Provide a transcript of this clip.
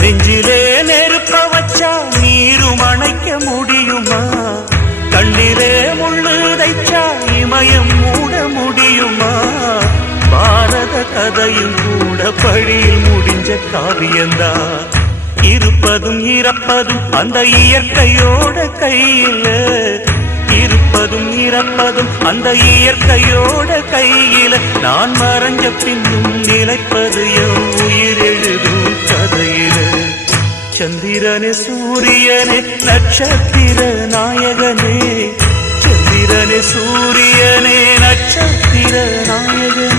நெஞ்சிலே நெருப்ப வச்சா நீரும் அணைக்க முடியுமா? கண்ணிலே முள்ளு தைச்சா இமயம் மூட முடியுமா? பாரத கதையும் கூட பழியில் முடிஞ்ச காவியந்தான். இருப்பதும் இறப்பதும் அந்த இயற்கையோட கையில, இருப்பதும் இறப்பதும் அந்த இயற்கையோட கையில. நான் மறைஞ்ச பின்னும் நிலைப்பது என் உயிர் எழுதும் கதையில. சந்திரனே சூரியனே நட்சத்திர நாயகனே, சந்திரனே சூரியனே நட்சத்திர நாயகனே.